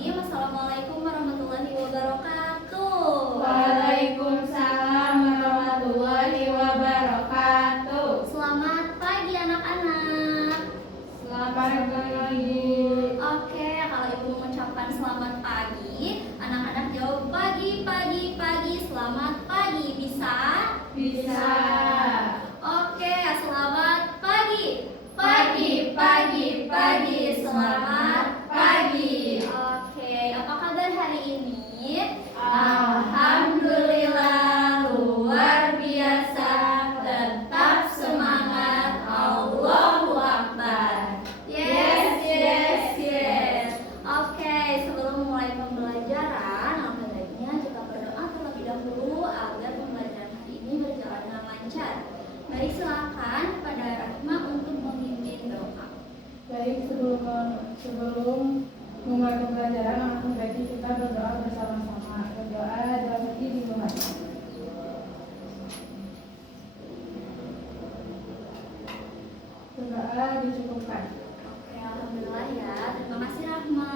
Bismillahirrahmanirrahim. Assalamualaikum warahmatullahi wabarakatuh. Waalaikumsalam warahmatullahi wabarakatuh. Selamat pagi anak-anak. Selamat pagi. Oke, kalau ibu mengucapkan selamat pagi, anak-anak jawab pagi, pagi, pagi. Selamat pagi, bisa? Bisa. Oke, selamat pagi. Pagi, pagi, pagi. Selamat pagi. Oke, apa kabar hari ini? Alhamdulillah, luar biasa. Tetap semangat. Allahu Akbar. Yes, yes, yes. Oke, sebelum mulai pembelajaran, alangkah baiknya kita berdoa terlebih dahulu agar pembelajaran hari ini berjalan dengan lancar. Mari silakan kepada Rahma untuk memimpin doa. Baik, sebelum memulai pembelajaran, alangkah baiknya kita berdoa bersama-sama. Berdoa dalam hati dimulai. Berdoa dicukupkan. Oke, alhamdulillah ya. Terima kasih Rahma.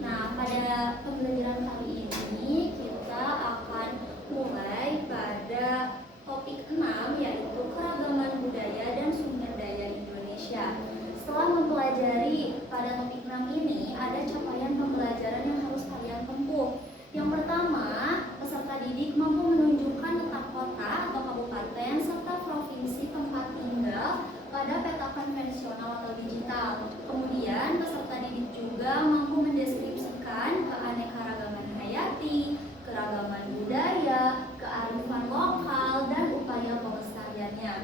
Nah, pada pembelajaran kali ini kita akan mulai pada topik 6, yaitu keragaman budaya dan sumber daya Indonesia. Setelah mempelajari pada topik 6 ini, ada capaian pembelajaran yang harus kalian tempuh. Yang pertama, peserta didik mampu menunjukkan letak kota atau kabupaten serta provinsi tempat tinggal pada peta konvensional atau digital. Kemudian, peserta didik juga mampu mendeskripsikan keanekaragaman hayati, keragaman budaya, kearifan lokal, dan upaya pelestariannya.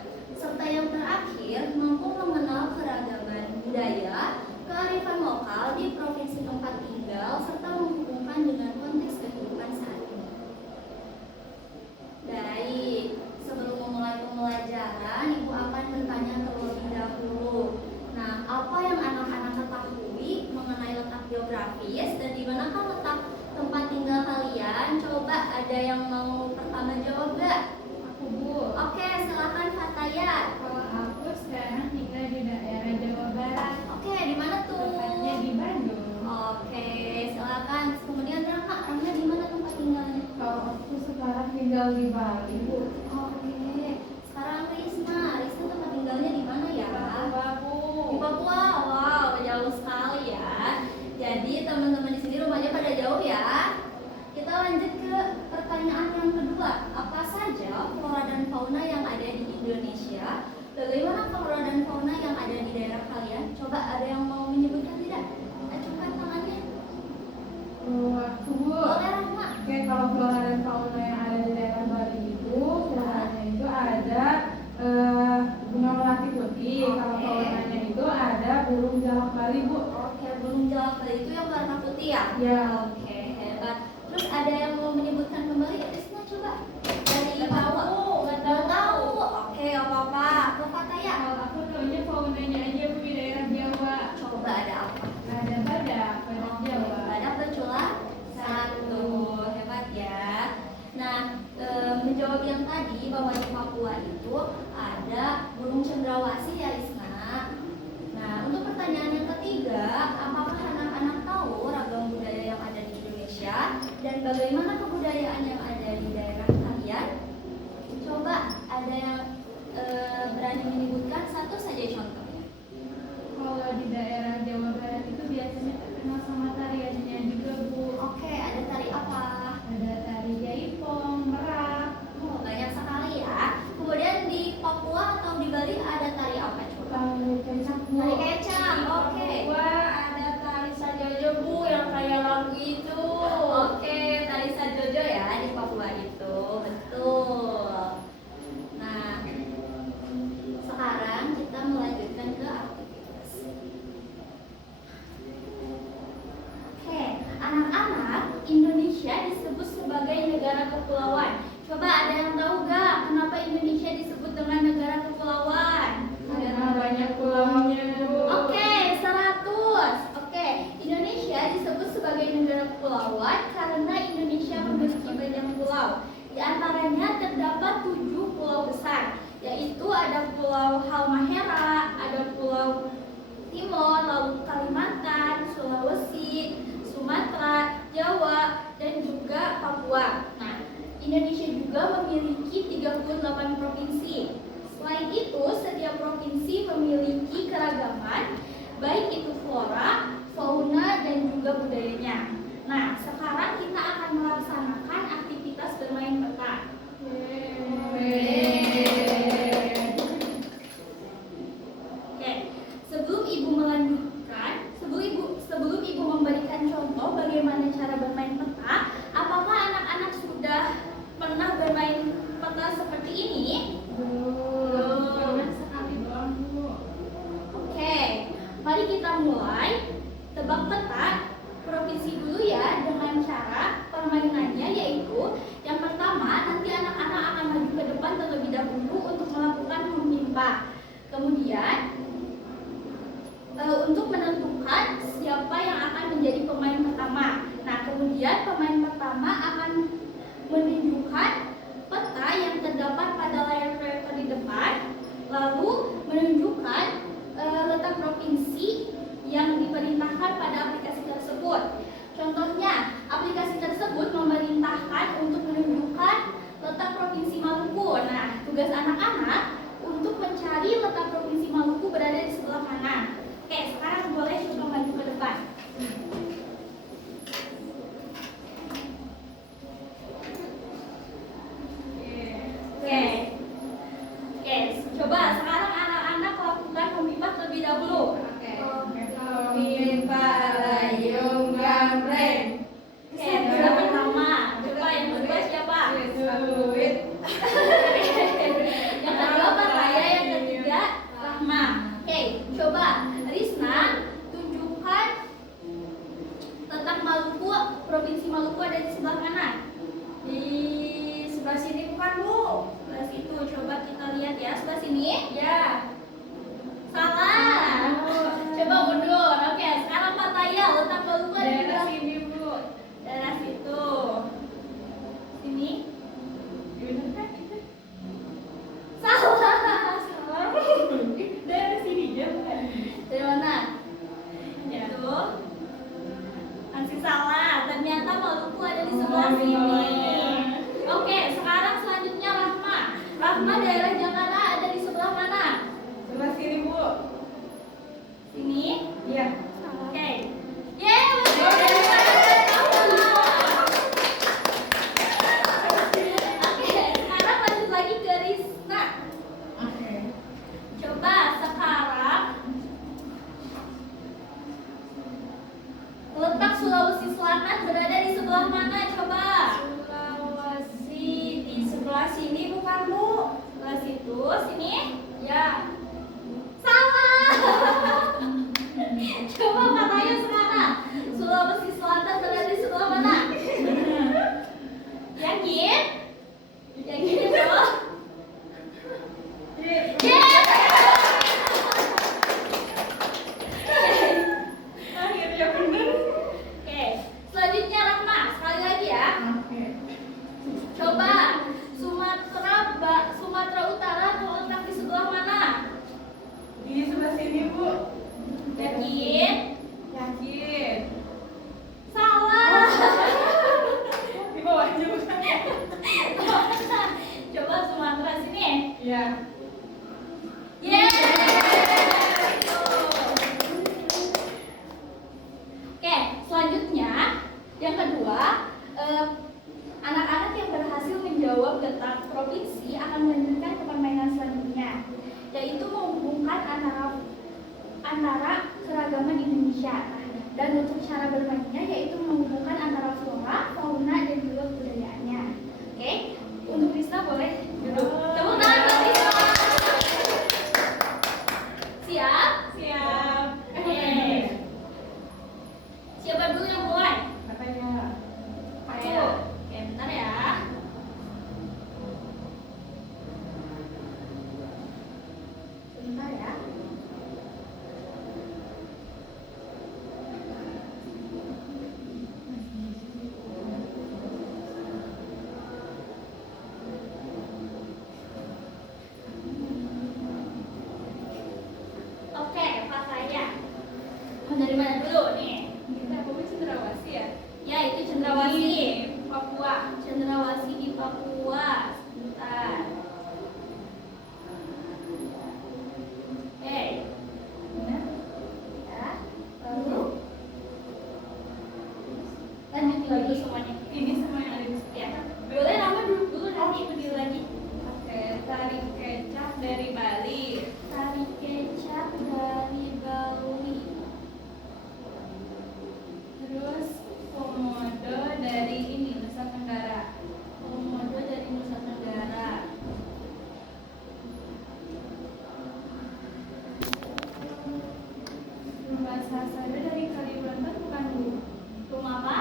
Serta yang terakhir, mampu mengenal keragaman budaya, kearifan lokal di provinsi tempat tinggal, serta menghubungkan dengan konteks kehidupan saat ini. Baik, sebelum memulai pembelajaran, Ibu akan bertanya terlebih dahulu. Nah, apa yang anak-anak ketahui mengenai letak geografis dan di manakah letak tempat tinggal kalian? Coba ada yang mau pertama jawab gak? Aku, Bu. Oke, silakan Fatayat. Kalau aku sekarang tinggal di daerah Jawa Barat. Oke, di mana tuh? Tepatnya di Bandung. Oke, silakan. Kemudian Rahma di mana tempat tinggalnya? Kalau aku sekarang tinggal di Bali, Bu. Oke, sekarang Risma tempat tinggalnya di mana ya? Bu. Di Papua. Wow, jauh sekali ya. Jadi teman-teman di sini rumahnya pada jauh ya. Kita lanjut ke pertanyaan yang kedua. Apa saja flora dan fauna yang ada di Indonesia? Bagaimana flora dan fauna yang ada di daerah kalian? Coba ada yang mau menyebutkan tidak? Acungkan tangannya. Aku, Bu. Boleh Rahma. Oke, kalau flora dan fauna yang ada di daerah Bali itu, floranya itu ada bunga melati putih. Kalau Oke. faunanya itu ada burung jalak Bali, Bu. Oke, burung jalak Bali itu yang warna putih ya? Ya. Oke, hebat. Terus ada yang mau menyebutkan kembali? Risma coba. Dari Papua. Nggak tahu. Oke, nggak apa-apa. Ke Fataya. Kalau aku taunya faunanya aja, Bu, di daerah Jawa. Coba ada apa? Ada badak Jawa. Badak bercula satu. Hebat ya. Nah, menjawab yang tadi bahwa di Papua itu ada burung cendrawasih ya Isna. Nah, untuk pertanyaan yang ketiga, apakah anak-anak tahu ragam budaya yang ada di Indonesia dan bagaimana kebudayaan yang ada di daerah kalian? Coba ada yang berani menyebutkan satu saja contohnya. Kalau di daerah Jawa Barat itu biasanya terkenal sama tariannya juga, Bu. Oke, ada tari apa? Ada tari jaipong, merak. Oh, banyak sekali ya. Kemudian di Papua atau di Bali ada tari apa coba? Tari kecap, Bu. Tari kecap, oke. Wah, ada tari sajojo, Bu, yang kayak lagu itu. Oke, tari sajojo ya di Papua itu, betul. Nah, sekarang kita melanjutkan ke aktivitas. Oke, anak-anak, Indonesia disebut sebagai negara kepulauan. Coba ada yang tahu gak kenapa Indonesia disebut dengan negara kepulauan? Karena banyak pulaunya, Bu. Oke, 100. Oke, Indonesia disebut sebagai negara kepulauan karena Indonesia memiliki banyak pulau. Di antaranya terdapat 7 pulau besar, yaitu ada Pulau Halmahera, ada Pulau Timor, Laut Kalimantan, Sulawesi, Sumatera, Papua. Nah, Indonesia juga memiliki 38 provinsi. Selain itu, setiap provinsi memiliki keragaman, baik itu flora, fauna, dan juga budayanya. Nah, sekarang kita akan melaksanakan aktivitas bermain peta. Oke, sebelum ibu memberikan contoh bagaimana cara bermain peta, apakah anak-anak sudah pernah bermain peta seperti ini? Belum. Sekali doang, Bu. Oke, mari kita mulai tebak peta provinsi dulu ya, dengan cara permainannya, yaitu yang pertama nanti anak-anak akan maju ke depan terlebih dahulu untuk melakukan memimpa. Kemudian untuk menentukan siapa yang akan menjadi pemain pertama. Nah, kemudian pemain pertama akan menunjukkan peta yang terdapat pada layar proyektor di depan, lalu menunjukkan letak provinsi yang diperintahkan pada aplikasi tersebut. Contohnya, aplikasi tersebut memerintahkan untuk menunjukkan letak provinsi Maluku. Nah, tugas anak-anak untuk mencari letak provinsi Maluku berada di sebelah mana. Oke, sekarang boleh coba maju ke depan. Oke, coba sekarang anak-anak lakukan memimpa terlebih dahulu. Mimpa layung gambreng. Oke, yang pertama. Coba yang kedua siapa? Sulit. Yang kedua Pataya, yang ketiga Rahma. Oke, coba Risna tunjukkan letak Maluku, provinsi Maluku ada di sebelah mana? Di sebelah sini bukan, Bu? Sebelah situ. Coba kita lihat ya, sebelah sini. Ya. Salah. Coba mundur. Oke, sekarang Pataya, letak Maluku ada di sebelah sini, Bu. daerah situ. Sini. Bener kan itu? Salah. Dari sini aja, bukan? Dari mana? Ya. Itu masih salah. Ternyata Maluku ada di sebelah Oh, di sini. bawahnya. Oke, sekarang selanjutnya Rahma. Rahma, daerah Jakarta ada di sebelah mana? Sebelah sini, Bu. Sini. Iya. Oke. Yeay, betul. Oke, sekarang lanjut lagi ke Risna. Oke. Coba sekarang letak Sulawesi Selatan berada di sebelah mana? Coba. Sulawesi di sebelah sini bukan, Bu? Sebelah situ, sini. Ya. Salah. Coba katanya sekarang. Sulawesi Selatan berada di sebelah mana? Yakin? Yakin itu? Akhirnya bener. Oke, selanjutnya Rahma, sekali lagi ya. Oke. Coba Sumatera Utara terletak di sebelah mana? Di sebelah sini, Bu. Yakin? Yakin. Salah. Di bawahnya bukan? Coba Sumatera sini. Iya. Yeay. Oke, selanjutnya yang kedua, anak-anak yang berhasil menjawab letak provinsi akan melanjutkan ke permainan selanjutnya, yaitu menghubungkan antara keragaman Indonesia. Nah, dan untuk cara bermainnya yaitu menghubungkan antara flora, fauna, dan juga budayaannya. Oke, untuk Risna boleh duduk. Tepuk tangan buat Risna. Siap? Siap. Oke. Siapa dulu yang mulai? Katanya. Aku. Oke, bentar ya. Sebentar ya. Oke, Pak saya. Mau dari mana dulu nih? Kita bawa cendrawasih ya? Ya, itu cendrawasih. Papua. Cendrawasih di Papua. Sebentar. Oke. Benar? Ya. Lalu lanjut lagi semuanya. Ini semua yang ada di sini. Ya. Boleh nama dulu nanti berdiri lagi. Oke, tari kecap dari Bali. Tari kecap dari Bali. Terus komodo dari ini Nusa Tenggara. Komodo dari Nusa Tenggara. Rumah Sasado dari Kalimantan bukan Bu? Rumah apa?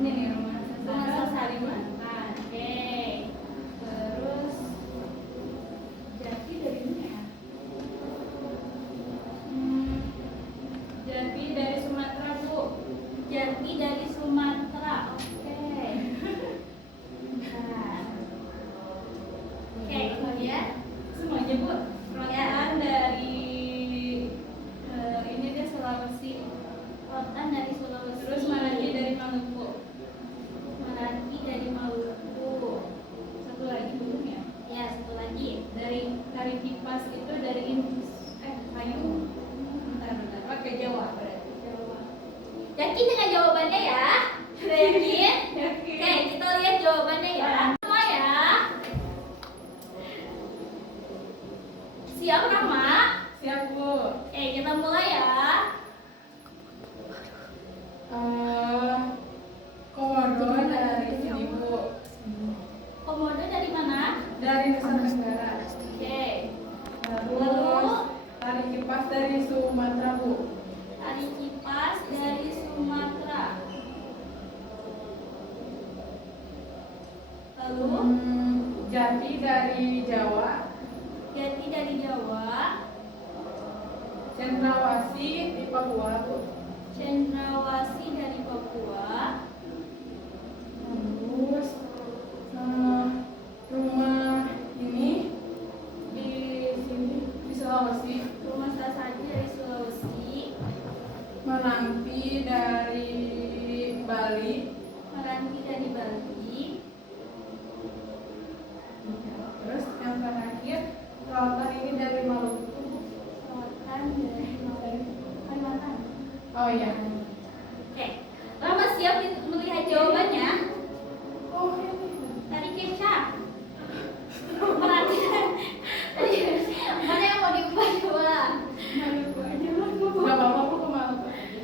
Ini nih rumah Rumah Sasado Sasado. Kalimantan. Oke. Terus Jati dari mana ya? Jati dari Sumatera Bu. Jati dari Sumatera. Oke. Nah. Oke, kemudian Semuanya Bu. Rotan dari ini dia Sulawesi. rotan dari Sulawesi. Terus Marangi dari Maluku. Meranti dari Maluku. Satu lagi belum ya? Ya, satu lagi. Dari tari kipas itu dari Kayu. Bentar. Oke, Jawa berarti. Jawa. Yakin dengan jawabannya ya? Sudah yakin? Yakin. Oke, kita lihat jawabannya ya. Semua ya. Siap, Rahma? Siap Bu. Oke, kita mulai ya. Komodo dari sini Bu. Komodo dari mana? Dari Nusa Tenggara. Oke. Terus tari kipas dari Sumatera Bu. Tari kipas dari Sumatera. Lalu Jati dari Jawa. Jati dari Jawa. Cendrawasih di Papua Bu. Cendrawasih dari Papua. Terus rumah ini di sini di Sulawesi. Rumah Sasaji dari Sulawesi. Meranti dari Bali. Meranti dari Bali. Terus yang terakhir rotan ini dari Maluku. Rotan dari Kalimantan. Oh iya. Oke. Rama siap melihat jawabannya? Oh ini. Tari kecap. Meranti. Tadi mana yang mau diubah coba? Maluku aja lah Bu. Gak apa-apa Bu ke Maluku aja.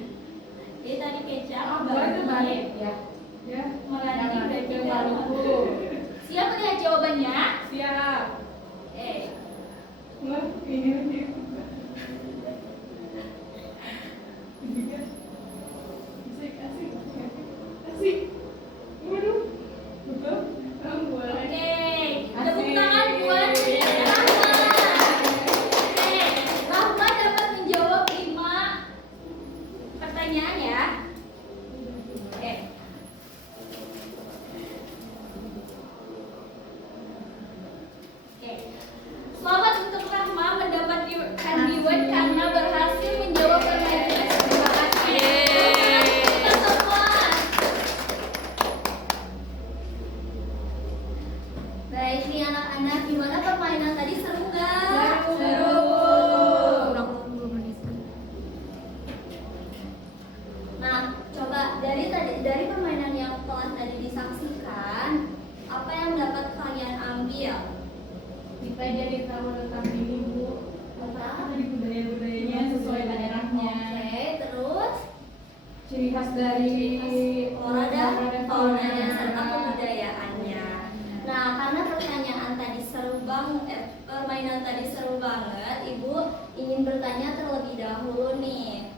Jadi tadi kecap. Boleh ke Bali Bali. ya. Ya. Meranti Jangan dan ke juga Maluku. Siap melihat jawabannya? Siap. Oke. Wah, ini dia. Asik. Waduh. Betul. Kamu boleh. Oke. Tepuk Asik. tangan buat Rahma. Oke. Rahma dapat menjawab 5 pertanyaan ya. Oke. Oke. Selamat untuk Rahma mendapatkan reward karena berhasil menjawab pertanyaan. Terima kasih. Kita semua. Baik nih anak-anak, gimana permainan tadi, seru nggak? Seru. Nah, coba dari permainan yang telah tadi disaksikan, apa yang dapat kalian ambil? Kita jadi tahu tentang ini Bu. Apa? Dari budaya-budayanya sesuai daerahnya. Oke, terus Ciri khas dari flora dan fauna fauna. serta kebudayaannya. Nah, karena pertanyaan tadi seru banget, permainan tadi seru banget, Ibu ingin bertanya terlebih dahulu nih.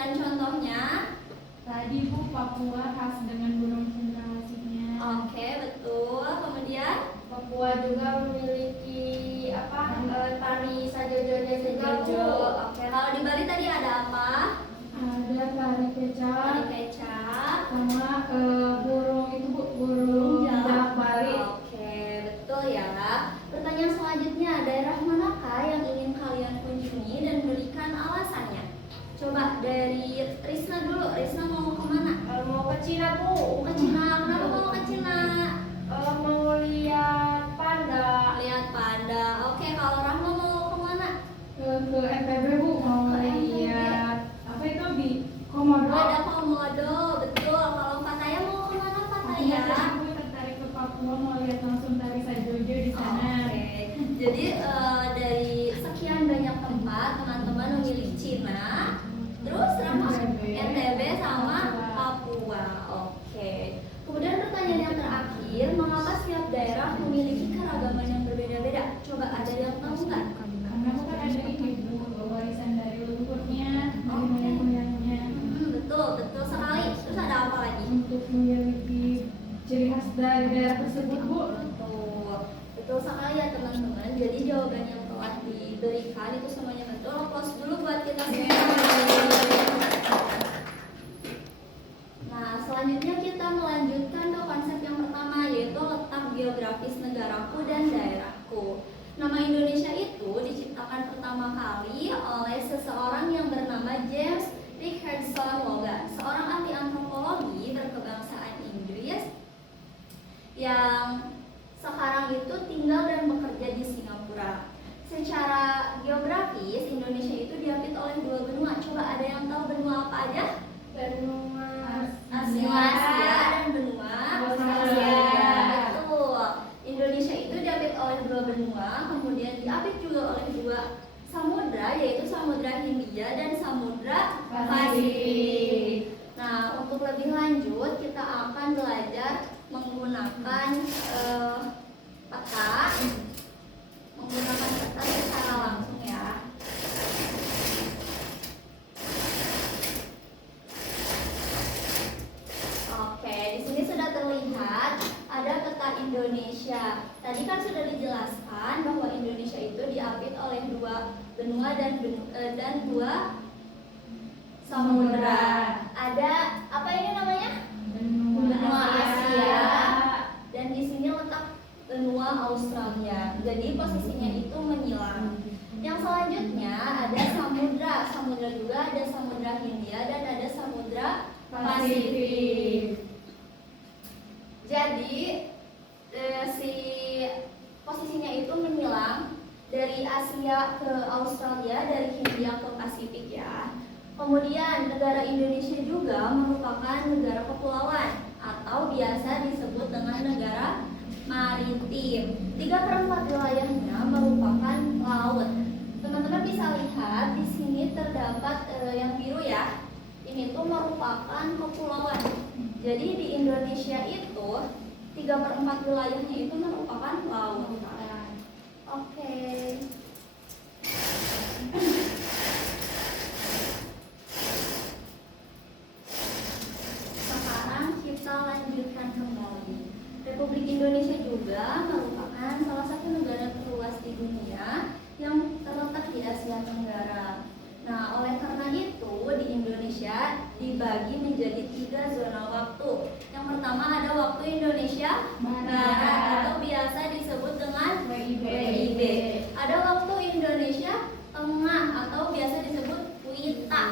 sebutkan contohnya. Tadi Bu, Papua khas dengan burung cendrawasihnya. Oke, betul. Kemudian Papua juga memiliki tari sajojonya juga, Bu. Oke, kalau di Bali tadi ada apa? ada tari kecak Tari kecak. sama burung itu Bu, burung jalak Bali. Oke, betul ya. Pertanyaan selanjutnya, daerah manakah yang ingin kalian kunjungi dan berikan alasannya? Coba dari Risna dulu. Risna mau kemana? Mau ke Cina Bu, Ke Cina. Kenapa mau ke Cina? mau lihat panda. Lihat panda. Oke, kalau Rahma mau kemana? Ke NTB Bu, mau Ke lihat apa itu di Komodo. Ada Komodo, betul. Kalau Fataya mau kemana, Fataya? Aku tertarik ke Papua, mau lihat langsung tari sajojo di sana. Oke, jadi dari sekian banyak tempat teman-teman memilih Cina, terus NTB sama Papua. Oke. Kemudian pertanyaan yang terakhir, mengapa setiap daerah memiliki keragaman yang berbeda-beda? Coba ada yang tahu nggak? Karena aku kan ada ini Bu, warisan dari leluhurnya, dari Oke. moyang-moyangnya. Betul, betul sekali. Terus ada apa lagi? Untuk memiliki ciri khas dari daerah tersebut Bu. Betul, betul sekali ya teman-teman. Jadi jawaban yang telah diberikan itu semuanya betul. Applause dulu buat kita semua. Nah, selanjutnya kita melanjutkan ke konsep yang pertama, yaitu letak geografis negaraku dan daerahku. Nama Indonesia itu diciptakan pertama kali oleh seseorang yang bernama James Richardson Logan, seorang ahli antropologi berkebangsaan Inggris yang sekarang itu tinggal dan bekerja di Singapura. Secara geografis, Indonesia itu diapit oleh dua benua. Coba ada yang tahu benua apa aja? Benua Asia dan benua Australia. Betul. Indonesia itu diapit oleh dua benua, kemudian diapit juga oleh dua samudra, yaitu Samudra Hindia dan Samudra Pasifik. Nah, untuk lebih lanjut kita akan belajar menggunakan peta, secara langsung ya. Oke, di sini sudah terlihat ada peta Indonesia. Tadi kan sudah dijelaskan bahwa Indonesia itu diapit oleh dua benua dan dua samudra. Ada apa ini namanya? Benua Asia. Dan di sini letak benua Australia. Jadi posisinya itu menyilang. Yang selanjutnya ada samudra. Samudra juga ada Samudra Hindia dan ada Samudra Pasifik. Jadi si posisinya itu menyilang dari Asia ke Australia, dari Hindia ke Pasifik ya. Kemudian negara Indonesia juga merupakan negara kepulauan atau biasa disebut dengan negara maritim. 3/4 wilayahnya merupakan laut. Teman-teman bisa lihat di sini terdapat yang biru ya. Ini tuh merupakan kepulauan. Jadi di Indonesia itu 3/4 wilayahnya itu merupakan laut. Oke. Sekarang kita lanjutkan kembali. Republik Indonesia juga merupakan salah satu negara terluas di dunia yang terletak di Asia Tenggara. Nah, oleh karena itu di Indonesia dibagi menjadi 3 zona waktu. Yang pertama ada waktu Indonesia Barat atau biasa disebut dengan WIB. Ada waktu Indonesia Tengah atau biasa disebut WITA.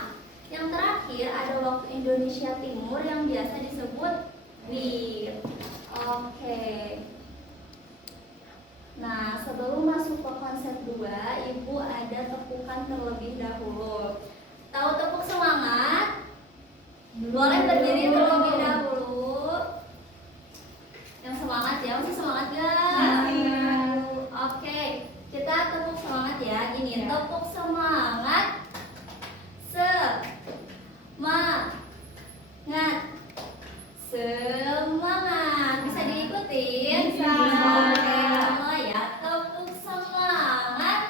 Yang terakhir ada waktu Indonesia Timur yang biasa disebut WIT. Oke. Nah, sebelum masuk ke konsep 2, Ibu ada tepukan terlebih dahulu. Tahu tepuk semangat? Boleh berdiri terlebih dahulu. Yang semangat ya, masih semangat gak? Oke, kita tepuk semangat ya. Ini tepuk semangat. Semangat. Bisa diikutin? Bisa. Oke, mulai ya. Tepuk semangat.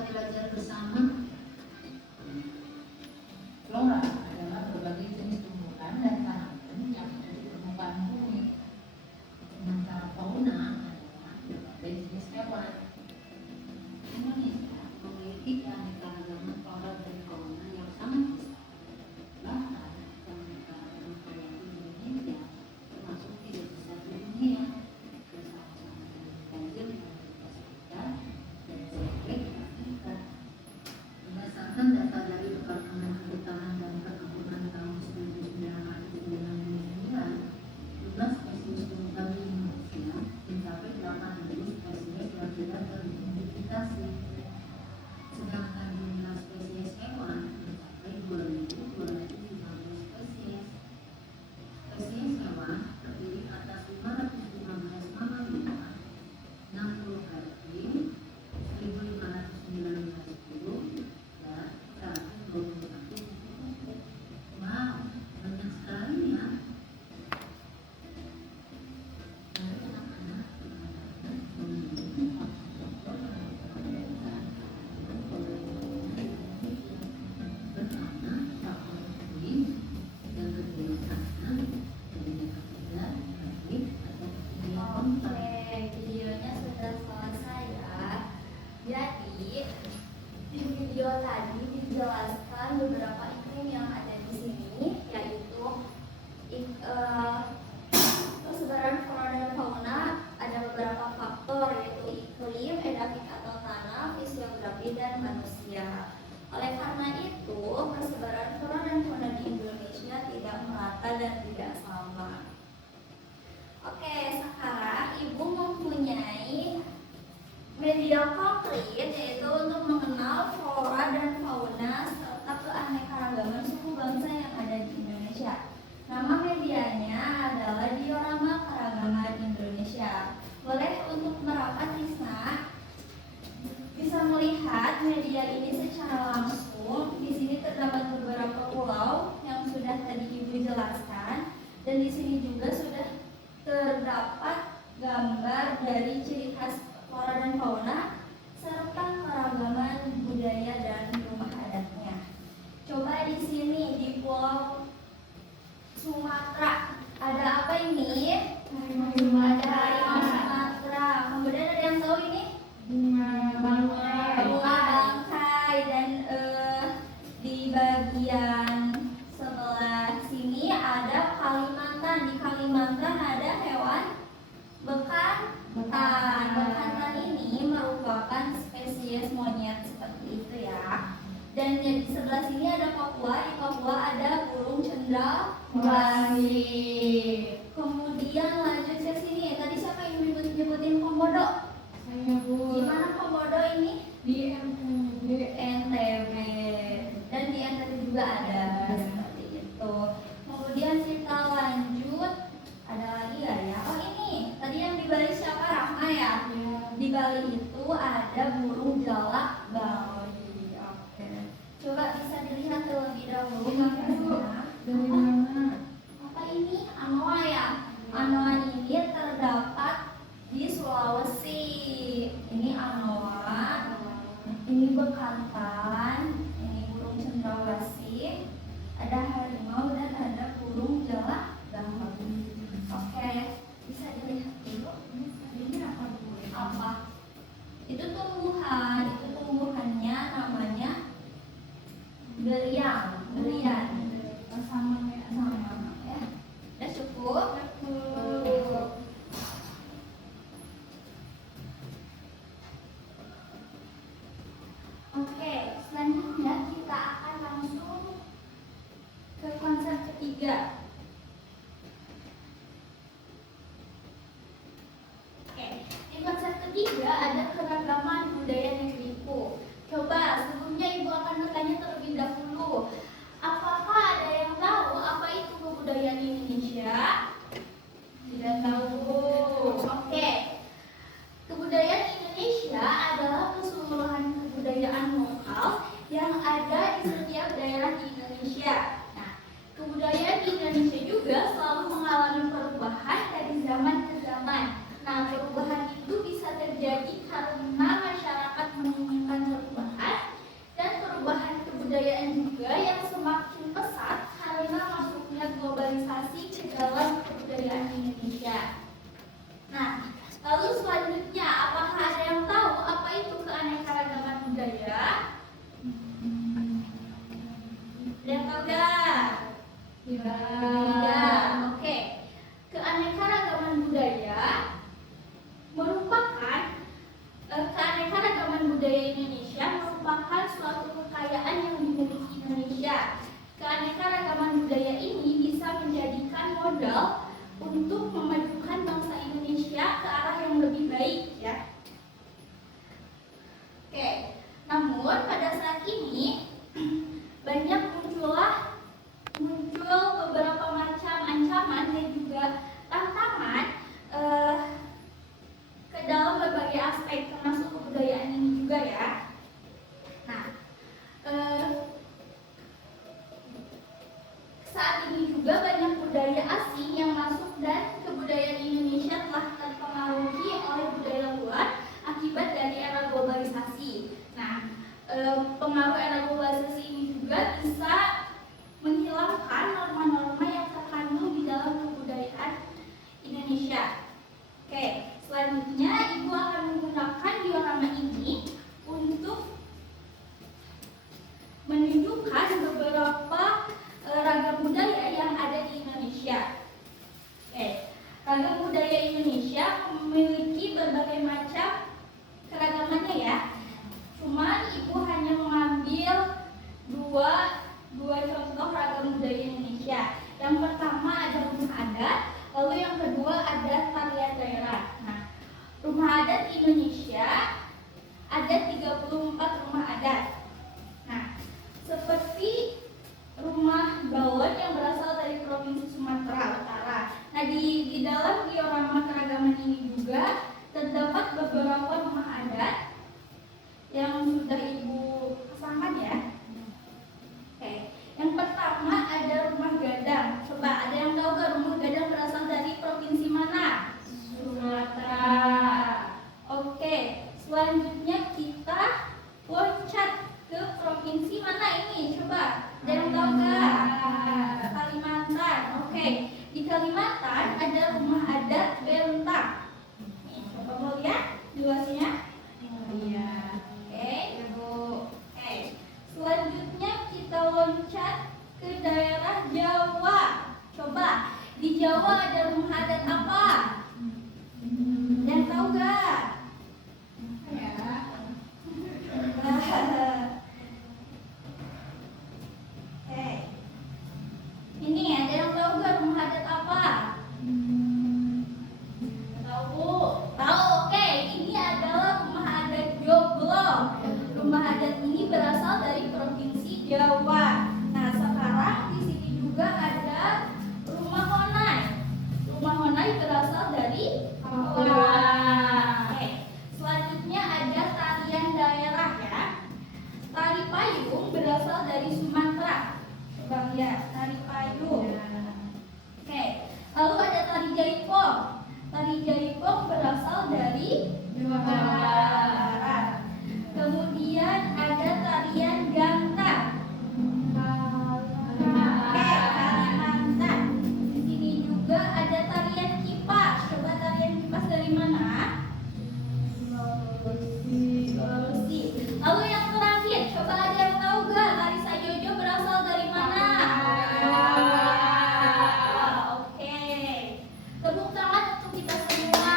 kita belajar bersama. Flora adalah berbagai jenis tumbuhan dan tanaman yang ada di permukaan bumi. Sementara fauna adalah berbagai jenis hewan. Indonesia memiliki keanekaragaman flora dan fauna yang sangat besar. Bahkan keanekaragaman hayati Indonesia termasuk tidak besar di dunia. Bersama-sama dengan Brazil di Amerika Serikat dan Zambia di Afrika. Berdasarkan data dari Departemen Kehutanan dan Perkebunan tahun 1999, jumlah spesies tumbuhan di Indonesia mencapai 8.000 spesies yang sudah teridentifikasi. Sedangkan jumlah spesies hewan mencapai 2.215 spesies. Spesies hewan terdiri atas 515 mamalia, 60 reptil, 1.519 burung, dan 121 kupu-kupu. Wow, banyak sekali ya. Lalu anak-anak memiliki faktor pertama, faktor iklim dan kedua tanah, kemudian ketiga teknik atau ketiga tempat. Oke, videonya sudah selesai ya. Jadi di video tadi dijelaskan beberapa iklim yang ada di sini, yaitu persebaran flora dan fauna. Ada beberapa faktor, yaitu iklim, endemik atau tanah, fisiografi, dan manusia. Oleh karena itu, persebaran flora dan fauna di Indonesia tidak merata dan tidak sama. Oke, sekarang Ibu mempunyai media konkret, yaitu untuk mengenal flora dan fauna serta keanekaragaman suku bangsa yang ada di Indonesia. Nama medianya adalah Diorama Keragaman Indonesia. Boleh untuk merapat, Risna bisa melihat media ini secara langsung. Di sini terdapat beberapa pulau yang sudah tadi Ibu jelaskan, dan di sini juga sudah terdapat gambar dari ciri khas flora dan fauna serta keragaman budaya dan rumah adatnya. Coba di sini di Pulau Sumatera ada apa ini? Ada harimau Sumatera. Kemudian ada yang tahu ini? Bunga bangkai. Bunga bangkai. Dan di bagian sebelah sini ada Kalimantan. Di Kalimantan ada hewan bekantan. Bekantan ini merupakan spesies monyet seperti itu ya. Dan di sebelah sini ada Papua. Di Papua ada burung cendrawasih. Kemudian lanjut ke sini. Tadi siapa yang nyebutin Komodo? Saya Bu. Di mana Komodo ini? Di NTB. NTB. Dan di NTB juga ada seperti itu. Kemudian kita lanjut. Ada lagi nggak ya? Oh ini. Tadi yang di Bali siapa? Rahma ya? Di Bali itu ada burung jalak Bali. Oke. Coba bisa dilihat terlebih dahulu. Dari mana? Apa ini? Anoa ya? Anoa ini terdapat di Sulawesi. Ini anoa, ini bekantan, ini burung cendrawasih, ada harimau dan ada burung jalak Bali. Oke, bisa dilihat dulu. Ini apa Bu? Apa? Itu tumbuhan. Itu tumbuhannya namanya beriang. Berian. Sama ya. Sama ya. Udah cukup? Cukup. Oke, selanjutnya kita akan langsung ke konsep ketiga. Oke, di konsep ketiga ada keragaman budaya negeriku. Coba sebelumnya Ibu akan bertanya terlebih dahulu, apakah ada yang tahu apa itu kebudayaan Indonesia? Tidak tahu. Oke. Kebudayaan Indonesia adalah keseluruhan kebudayaan lokal yang ada di setiap daerah di Indonesia. Nah, kebudayaan di Indonesia juga selalu mengalami perubahan dari zaman ke zaman. Nah, perubahan itu bisa terjadi karena masyarakat menginginkan perubahan modal untuk memajukan bangsa Indonesia ke arah yang lebih baik ya. Oke, namun pada saat ini banyak muncul beberapa macam ancaman dan juga tantangan ke dalam berbagai aspek termasuk kebudayaan ini juga ya. Nah, saat ini juga banyak budaya asing yang masuk dan kebudayaan Indonesia telah terpengaruhi oleh budaya luar akibat dari era globalisasi. Nah, pengaruh era globalisasi ini juga bisa menghilangkan norma-norma yang terkandung di dalam kebudayaan Indonesia. Oke, selanjutnya Ibu akan menggunakan diorama ini untuk menunjukkan beberapa ragam budaya yang ada di Indonesia. Ragam budaya Indonesia memiliki berbagai macam keragamannya ya. Cuman Ibu hanya mengambil dua contoh ragam budaya Indonesia. Yang pertama ada rumah adat, lalu yang kedua ada tarian daerah. Nah, rumah adat Indonesia ada 34 rumah adat. Nah, seperti rumah Bawon yang berasal dari Provinsi Sumatera Utara. Nah, di dalam diorama keragaman ini juga terdapat beberapa rumah adat yang sudah Ibu pasangkan ya. Oke, yang pertama ada rumah gadang. Coba ada yang tahu gak rumah gadang berasal dari provinsi mana? Sumatera. Oke, selanjutnya kita loncat ke provinsi mana ini? Coba, ada yang tahu gak? Kalimantan. Oke, di Kalimantan ada rumah adat Bentang. Nih, coba mau lihat luasnya? Iya. Oke, Ibu. Oke, selanjutnya kita loncat ke daerah Jawa. Coba, di Jawa ada rumah adat apa? Yang tahu gak? Ya. Oke. Ini ada yang tahu gak rumah adat apa? Tahu? Tahu. Oke, ini adalah rumah adat Joglo. Rumah adat ini berasal dari provinsi Jawa. Nah, sekarang di sini juga ada rumah Honai. Rumah Honai berasal dari Papua. Oke. Selanjutnya ada tarian daerah ya. Tari payung berasal dari Sumatera. Coba lihat tari payung. Oke. Lalu ada tari jaipong. Tari jaipong berasal dari Jawa Barat. Kemudian ada tarian gantang. Oke, Kalimantan. Di sini juga ada tarian kipas. Coba tarian kipas dari mana? Sulawesi. Lalu yang terakhir, coba ada yang tahu gak tari sayojo berasal dari mana? Oke. Tepuk tangan untuk kita semua.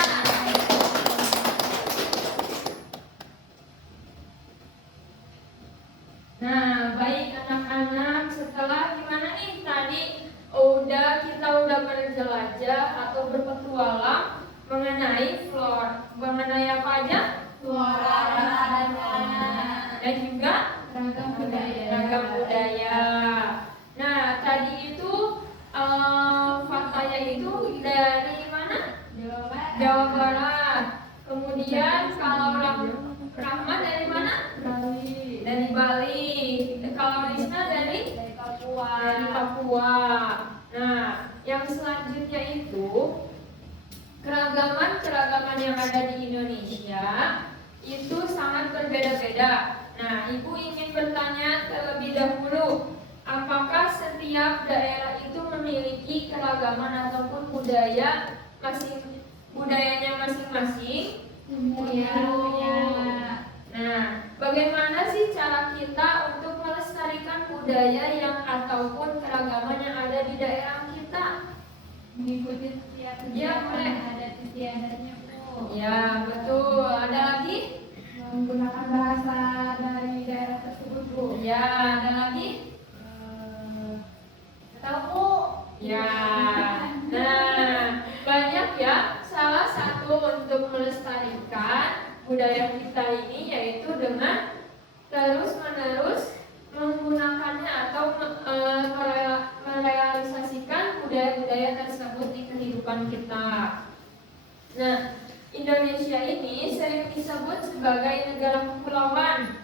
Nah, baik anak-anak, setelah gimana nih tadi kita udah berjelajah atau berpetualang mengenai mengenai apa aja? Flora dan fauna. Dan juga Ragam budaya. ragam budaya. Nah, tadi itu faktanya itu dari mana? Jawa Barat. Kemudian kalau Rahmat dari mana? Dari Bali. Kalau Risna dari Papua. Dari Papua. Nah, yang selanjutnya itu keragaman yang ada di Indonesia itu sangat berbeda-beda. Nah, Ibu ingin bertanya terlebih dahulu, apakah setiap daerah itu memiliki keragaman ataupun budayanya masing-masing? Nah, bagaimana sih cara kita untuk melestarikan budaya yang ataupun keragaman yang ada di daerah kita? Mengikuti setiap adat istiadatnya, Bu. Ya, betul. Ada lagi? Menggunakan bahasa dari daerah tersebut, Bu. Ya, ada lagi? Tahu Bu? Ya. budaya kita ini, yaitu dengan terus-menerus menggunakannya atau merealisasikan budaya-budaya tersebut di kehidupan kita. Nah, Indonesia ini sering disebut sebagai negara kepulauan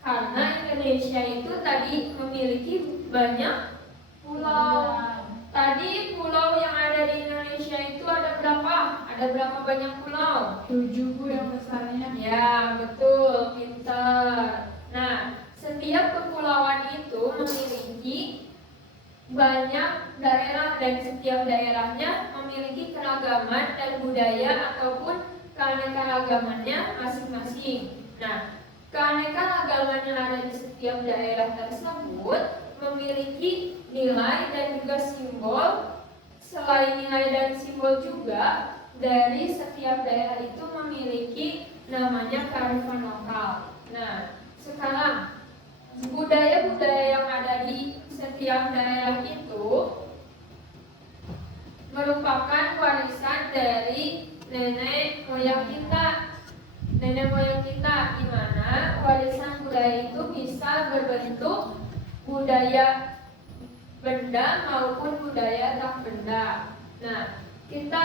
karena Indonesia itu tadi memiliki banyak pulau. Tadi pulau yang ada di Indonesia itu ada berapa? Ada berapa banyak pulau? 7 Bu yang besarnya. Ya, betul, pintar. Nah, setiap kepulauan itu memiliki banyak daerah dan setiap daerahnya memiliki keragaman dan budaya ataupun keanekaragamannya masing-masing. Nah, keanekaragaman yang ada di setiap daerah tersebut memiliki nilai dan juga simbol. Selain nilai dan simbol juga dari setiap daerah itu memiliki namanya kearifan lokal. Nah, sekarang budaya-budaya yang ada di setiap daerah itu merupakan warisan dari nenek moyang kita. Nenek moyang kita, di mana warisan budaya itu bisa berbentuk budaya benda maupun budaya tak benda. Nah, kita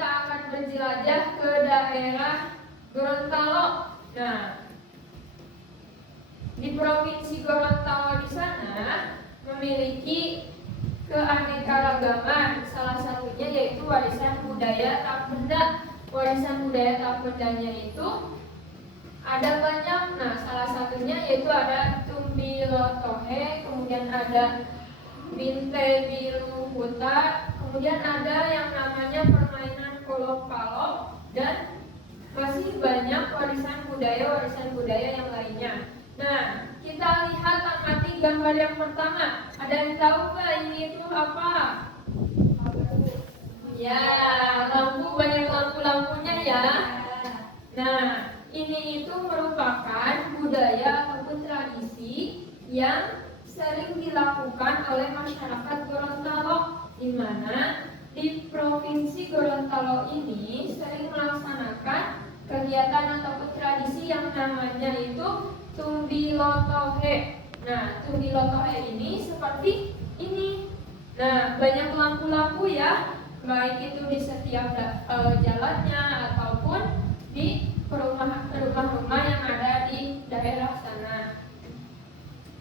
akan berjelajah ke daerah Gorontalo. Nah, di provinsi Gorontalo di sana memiliki keanekaragaman. Salah satunya yaitu warisan budaya tak benda. Warisan budaya tak bendanya itu ada banyak. Nah, salah satunya yaitu ada Tumbi Lotohe, kemudian ada Binte Biru Huta, kemudian ada yang namanya permainan kolok-kalok, dan masih banyak warisan budaya yang lainnya. Nah, kita lihat amati gambar yang pertama. Ada yang tahu nggak ini itu apa? Ya, lampu, banyak lampu-lampunya ya. Nah, ini itu merupakan budaya ataupun tradisi yang sering dilakukan oleh masyarakat Gorontalo, di mana di provinsi Gorontalo ini sering melaksanakan kegiatan ataupun tradisi yang namanya itu Tumbi Lotohe. Nah, Tumbi Lotohe ini seperti ini. Nah, banyak lampu-lampu ya, baik itu di setiap jalannya ataupun di rumah-rumah yang ada di daerah sana.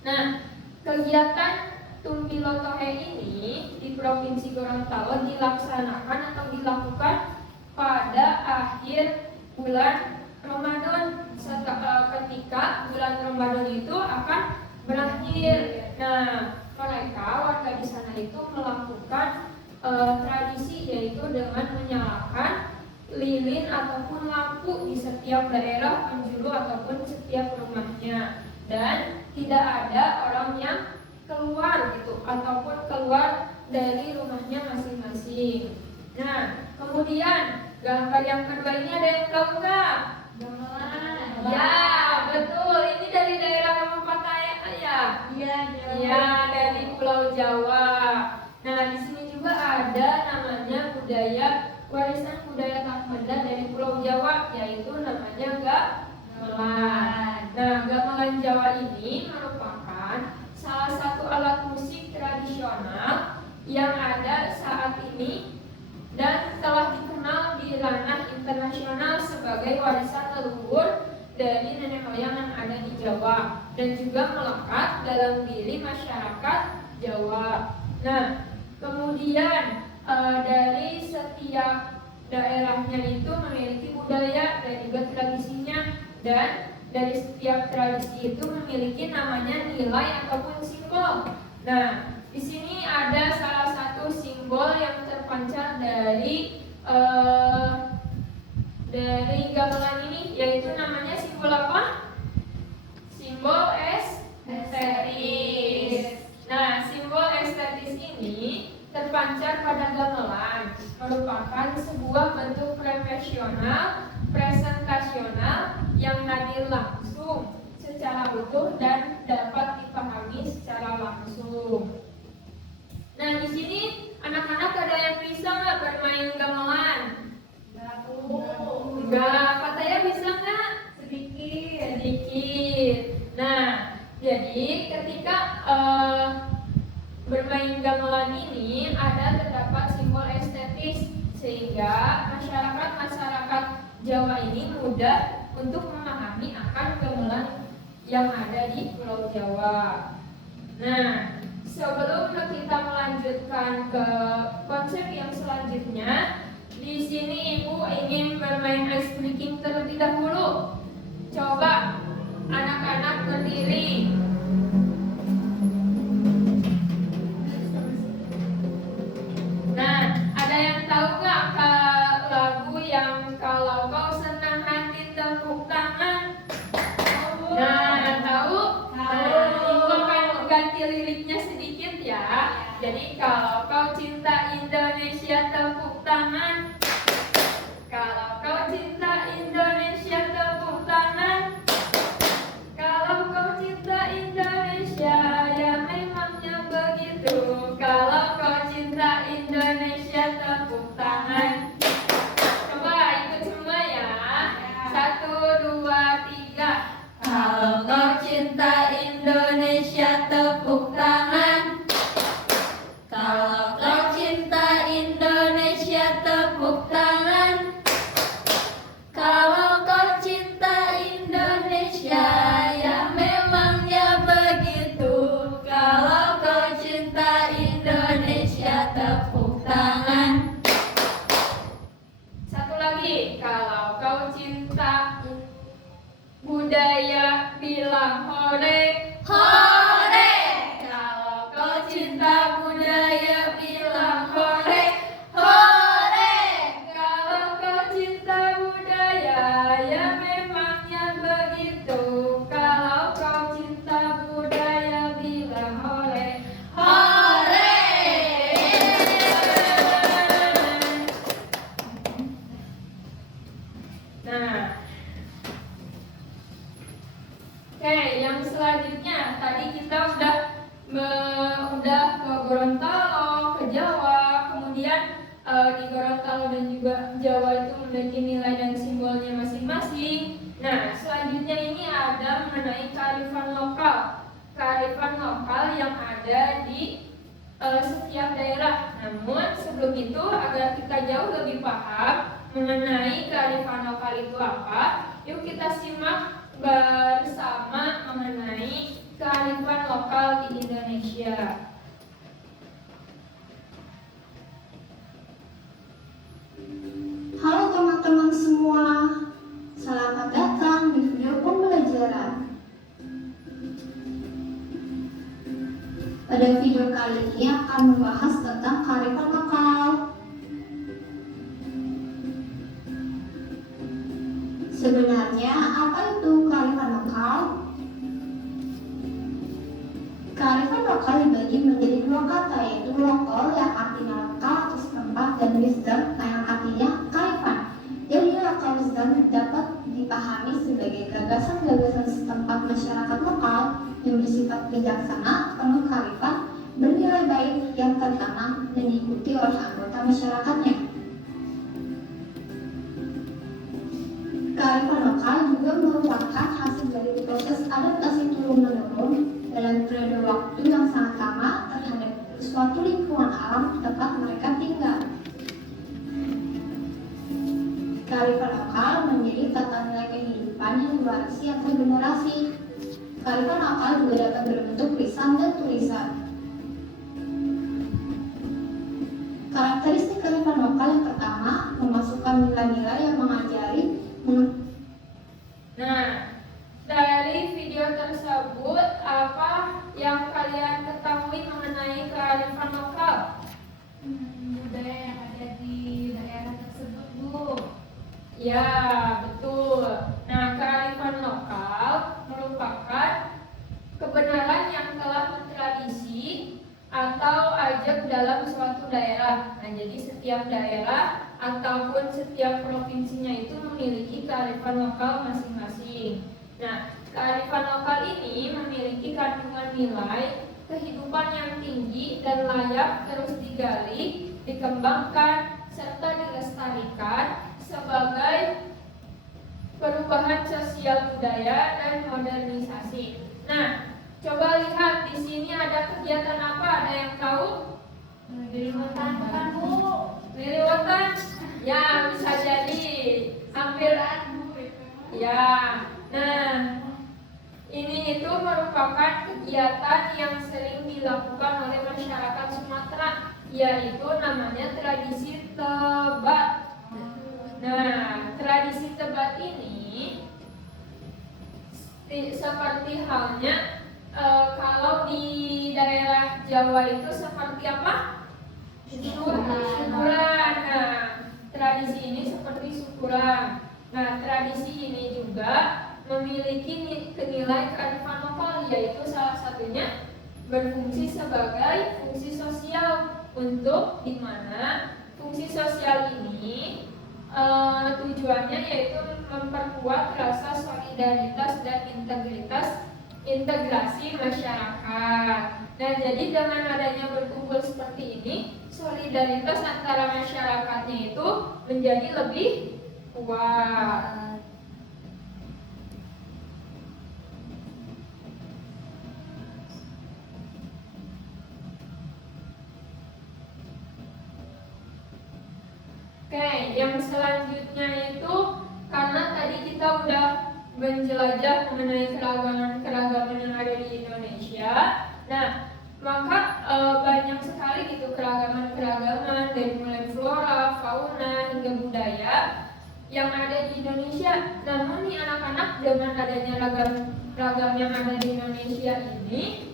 Nah, kegiatan Tumbi Lotohe ini di Provinsi Gorontalo dilaksanakan atau dilakukan pada akhir bulan Ramadan, ketika bulan Ramadan itu akan berakhir. Nah, mereka warga di sana itu melakukan tradisi, yaitu dengan menyalakan lilin ataupun lampu di setiap daerah penjuru ataupun setiap rumahnya, dan tidak ada orang yang keluar gitu ataupun keluar dari rumahnya masing-masing. Nah, kemudian gambar yang kedua ini ada yang tahu nggak? Gamelan. Ya, betul. Ini dari daerah Kabupaten ya. Iya, dari Pulau Jawa. Nah, di sini juga ada namanya warisan budaya tak benda dari Pulau Jawa, yaitu namanya gamelan. Nah, gamelan Jawa ini merupakan salah satu alat musik tradisional yang ada saat ini dan telah dikenal di ranah internasional sebagai warisan leluhur dari nenek moyang yang ada di Jawa dan juga melekat dalam diri masyarakat Jawa. Nah, kemudian dari setiap daerahnya itu memiliki budaya dan juga tradisinya, dan dari setiap tradisi itu memiliki namanya nilai ataupun simbol. Nah, di sini ada salah satu simbol yang terpancar dari gamelan ini, yaitu namanya simbol apa? Simbol estetis. Nah, simbol estetis ini terpancar pada gamelan, merupakan sebuah bentuk profesional, presentasional yang hadir langsung secara utuh dan dapat dipahami secara langsung. Nah, di sini anak-anak ada yang bisa nggak bermain gamelan? Enggak, katanya bisa Jadi ketika bermain gamelan ini terdapat simbol estetis sehingga masyarakat Jawa ini mudah untuk memahami akan gamelan yang ada di Pulau Jawa. Nah, sebelum kita melanjutkan ke konsep yang selanjutnya, di sini Ibu ingin bermain ice breaking terlebih dahulu. Coba anak-anak berdiri. Nah, ada yang tahu nggak lagu yang kalau kau senang hati tepuk tangan? Nah, tahu? Nah, Ibu akan mengganti liriknya sedikit ya. Jadi kalau kau cinta Indonesia tepuk tangan. Kalau kau cinta Indonesia tepuk tangan. Kalau kau cinta Indonesia ya memangnya begitu. Kalau kau cinta Indonesia tepuk tangan. Coba ikut semua ya. 1, 2, 3. Kalau kau cinta Indonesia tepuk tangan. Kalau kau cinta Indonesia tepuk tangan. Kalau kau cinta Indonesia ya memangnya begitu. Kalau kau cinta Indonesia tepuk tangan. Satu lagi, kalau kau cinta budaya bilang hore. Hore. Kalau kau cinta budaya bilang hore. Hore. Kalau kau cinta budaya ya memangnya begitu. Kalau kau cinta budaya bilang hore. Hore. Nah, oke, yang selanjutnya tadi kita udah ke Gorontalo, ke Jawa, kemudian di Gorontalo dan juga Jawa itu memiliki nilai dan simbolnya masing-masing. Nah, selanjutnya ini ada mengenai kearifan lokal. Kearifan lokal yang ada di setiap daerah. Namun sebelum itu agar kita jauh lebih paham mengenai kearifan lokal itu apa, yuk kita simak bersama mengenai kearifan lokal di Indonesia. Halo teman-teman semua, selamat datang di video pembelajaran. Pada video kali ini akan membahas tentang kearifan lokal. Sebenarnya apa itu kearifan lokal? Kearifan lokal dibagi menjadi dua kata, yaitu lokal yang artinya lokal atau setempat dan wisdom yang artinya kearifan. Jadi lokal wisdom dapat dipahami sebagai gagasan-gagasan setempat masyarakat lokal yang bersifat bijaksana, penuh kearifan, bernilai baik yang tertanam dan diikuti oleh anggota masyarakatnya. Kearifan lokal juga merupakan hasil dari proses adaptasi turun-menurun dalam periode waktu yang sangat lama terhadap suatu lingkungan alam tempat mereka tinggal. Kearifan lokal menjadi tata nilai kehidupan yang diwarisi antar generasi. Kearifan lokal juga dapat berbentuk lisan dan tulisan. Karakteristik kearifan lokal yang pertama, memasukkan nilai-nilai yang mengajari. Nah, dari video tersebut apa yang kalian ketahui mengenai kearifan lokal? Budaya yang ada di daerah tersebut, Bu. Ya, betul. Nah, kearifan lokal merupakan kebenaran yang telah mentradisi atau ajak dalam suatu daerah. Nah, jadi setiap daerah ataupun setiap provinsinya itu memiliki kearifan lokal masing-masing. Nah, kearifan lokal ini memiliki kandungan nilai kehidupan yang tinggi dan layak terus digali, dikembangkan, serta dilestarikan sebagai perubahan sosial budaya dan modernisasi. Nah, Coba lihat di sini ada kegiatan apa? Ada yang tahu? Bukan Bu. Liliwatan? Ya, bisa jadi. Hampir. Ya. Nah, ini itu merupakan kegiatan yang sering dilakukan oleh masyarakat Sumatera, yaitu namanya tradisi tebat. Nah, tradisi tebat ini seperti halnya kalau di daerah Jawa itu seperti apa? Syukuran. Nah, tradisi ini seperti syukuran. Nah, tradisi ini juga memiliki nilai kearifan lokal, yaitu salah satunya berfungsi sebagai fungsi sosial, untuk di mana fungsi sosial ini tujuannya yaitu memperkuat rasa solidaritas dan integrasi masyarakat. Nah, jadi dengan adanya berkumpul seperti ini, solidaritas antara masyarakatnya itu menjadi lebih kuat. Oke, yang selanjutnya itu karena tadi kita udah menjelajah mengenai keragaman yang ada di Indonesia. Nah, maka banyak sekali gitu keragaman dari mulai flora, fauna hingga budaya yang ada di Indonesia. Namun nih anak-anak, dengan adanya ragam yang ada di Indonesia ini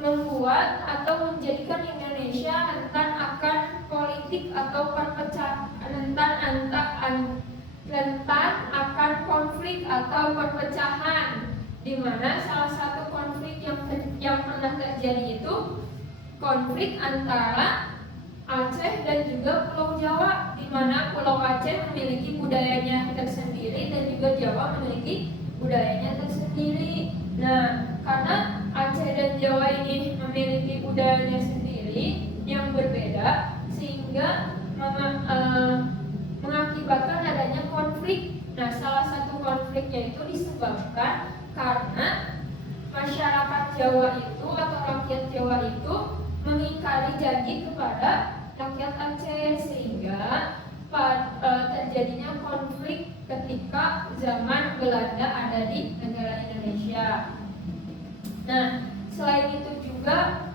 membuat atau menjadikan Indonesia rentan akan politik atau rentan akan konflik atau perpecahan, di mana salah satu konflik yang pernah terjadi itu konflik antara Aceh dan juga Pulau Jawa, di mana Pulau Aceh memiliki budayanya tersendiri dan juga Jawa memiliki budayanya tersendiri. Nah, karena Aceh dan Jawa ini memiliki budayanya sendiri yang berbeda, sehingga mengakibatkan adanya konflik. Nah, salah satu konfliknya itu disebabkan karena masyarakat Jawa itu atau rakyat Jawa itu mengingkari janji kepada rakyat Aceh, sehingga terjadinya konflik ketika zaman Belanda ada di negara Indonesia. Nah, selain itu juga